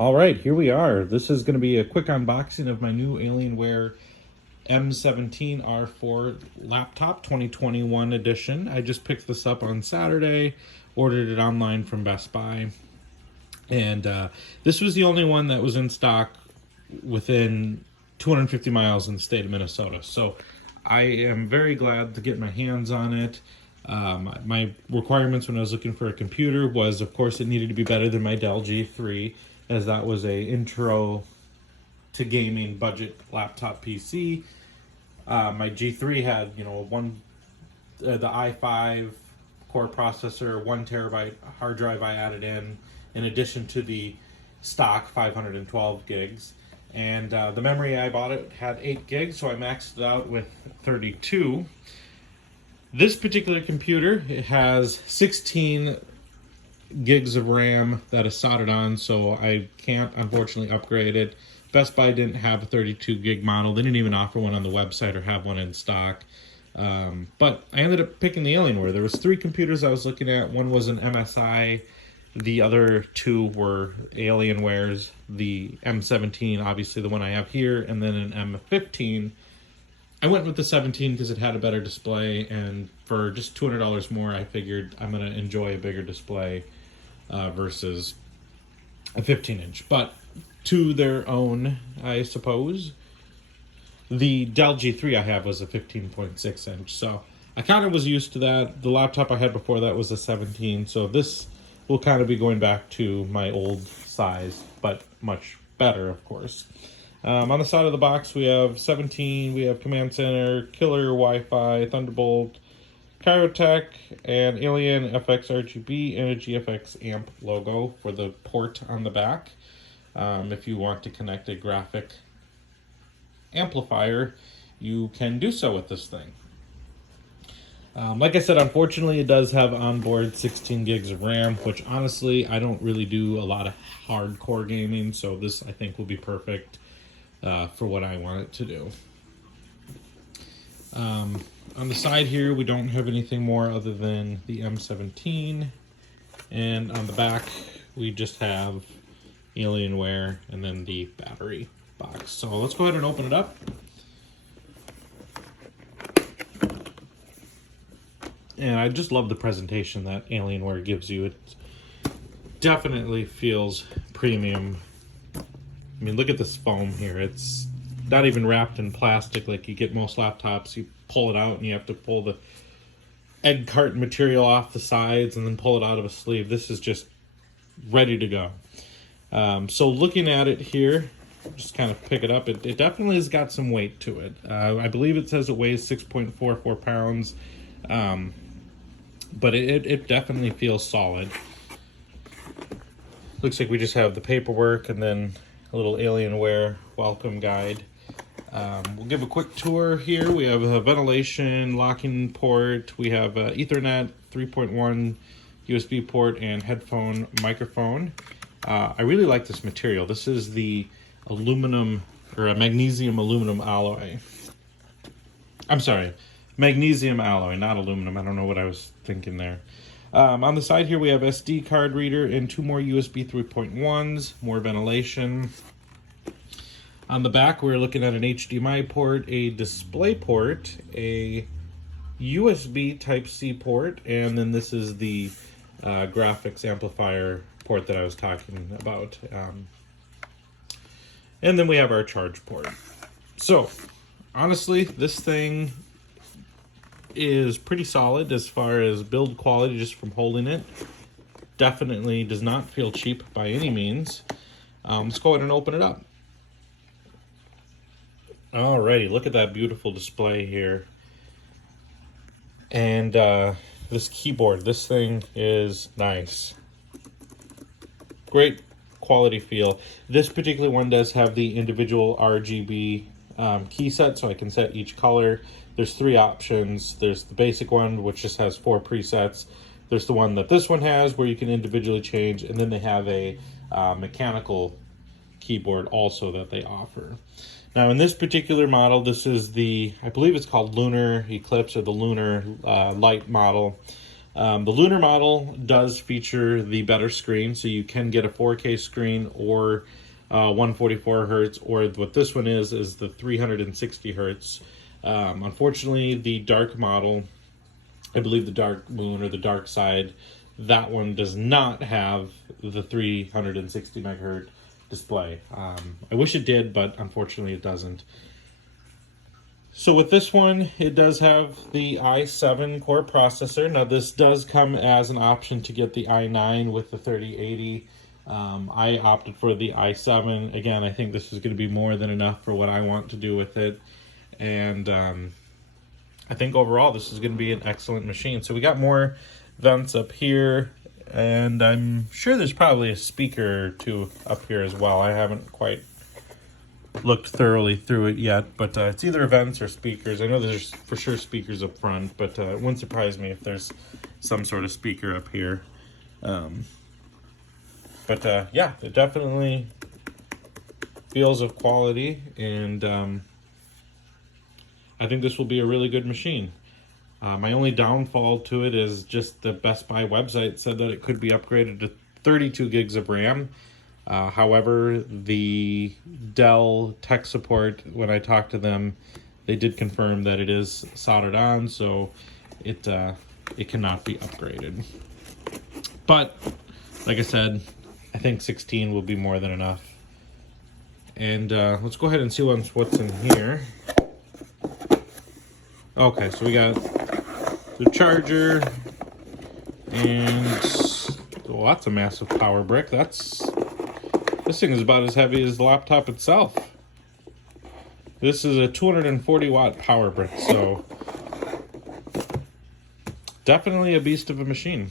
All right, here we are. This is going to be a quick unboxing of my new Alienware m17 R4 laptop 2021 edition. I just picked this up on Saturday, ordered it online from Best Buy, and this was the only one that was in stock within 250 miles in the state of Minnesota. So I am very glad to get my hands on it. My requirements when I was looking for a computer was, of course, it needed to be better than my Dell G3, as that was a intro to gaming budget laptop PC. My G3 had, the i5 core processor, 1 TB hard drive I added in addition to the stock 512 gigs. And the memory I bought it had 8 gigs, so I maxed it out with 32. This particular computer, it has 16 gigs of RAM that is soldered on, so I can't unfortunately upgrade it. Best Buy didn't have a 32 gig model. They didn't even offer one on the website or have one in stock. But I ended up picking the Alienware. There was 3 computers I was looking at. One was an MSI. The other 2 were Alienwares. The m17, obviously the one I have here, and then an m15. I went with the 17 because it had a better display, and for just $200 more, I figured I'm going to enjoy a bigger display versus a 15-inch. But to their own, I suppose. The Dell G3 I have was a 15.6-inch, so I kind of was used to that. The laptop I had before that was a 17, so this will kind of be going back to my old size, but much better, of course. On the side of the box, we have 17, we have Command Center, Killer Wi-Fi, Thunderbolt, Kyrotech, and Alien FX RGB, and a GFX amp logo for the port on the back. If you want to connect a graphic amplifier, you can do so with this thing. Like I said, unfortunately, it does have onboard 16 gigs of RAM, which honestly, I don't really do a lot of hardcore gaming, so this I think will be perfect for what I want it to do. On the side here, we don't have anything more other than the m17, and on the back, we just have Alienware and then the battery box. So let's go ahead and open it up. And I just love the presentation that Alienware gives you. It definitely feels premium. I mean, look at this foam here. It's not even wrapped in plastic like you get most laptops. You pull it out and you have to pull the egg carton material off the sides and then pull it out of a sleeve. This is just ready to go. So looking at it here, just kind of pick it up. It definitely has got some weight to it. I believe it says it weighs 6.44 pounds. But it definitely feels solid. Looks like we just have the paperwork and then a little Alienware welcome guide. We'll give a quick tour here. We have a ventilation, locking port. We have Ethernet, 3.1 USB port, and headphone microphone. I really like this material. This is the aluminum, or a magnesium aluminum alloy. I'm sorry, magnesium alloy, not aluminum. I don't know what I was thinking there. On the side here, we have SD card reader and 2 more USB 3.1s, more ventilation. On the back, we're looking at an HDMI port, a display port, a USB Type-C port, and then this is the graphics amplifier port that I was talking about. And then we have our charge port. So, honestly, this thing is pretty solid as far as build quality just from holding it. Definitely does not feel cheap by any means. Let's go ahead and open it up. Alrighty, look at that beautiful display here. And this keyboard, this thing is nice. Great quality feel. This particular one does have the individual RGB key set, so I can set each color. There's 3 options. There's the basic one, which just has 4 presets. There's the one that this one has, where you can individually change, and then they have a mechanical keyboard also that they offer. Now, in this particular model, this is the, I believe it's called Lunar Eclipse, or the Lunar Light model. The lunar model does feature the better screen, so you can get a 4K screen or 144 hertz, or what this one is the 360 hertz. Unfortunately, the dark model, I believe the Dark Moon or the Dark Side, that one does not have the 360 megahertz display. I wish it did, but unfortunately it doesn't. So with this one, it does have the i7 core processor. Now this does come as an option to get the i9 with the 3080. I opted for the i7. Again, I think this is going to be more than enough for what I want to do with it. And I think overall this is going to be an excellent machine. So we got more vents up here, and I'm sure there's probably a speaker or two up here as well. I haven't quite looked thoroughly through it yet, but it's either vents or speakers. I know there's for sure speakers up front, but it wouldn't surprise me if there's some sort of speaker up here. Yeah, it definitely feels of quality, and I think this will be a really good machine. My only downfall to it is just the Best Buy website said that it could be upgraded to 32 gigs of RAM. However, the Dell tech support, when I talked to them, they did confirm that it is soldered on, so it cannot be upgraded. But like I said, I think 16 will be more than enough. And let's go ahead and see what's in here. Okay, so we got the charger, and well, that's a massive power brick. This thing is about as heavy as the laptop itself. This is a 240 watt power brick, so definitely a beast of a machine.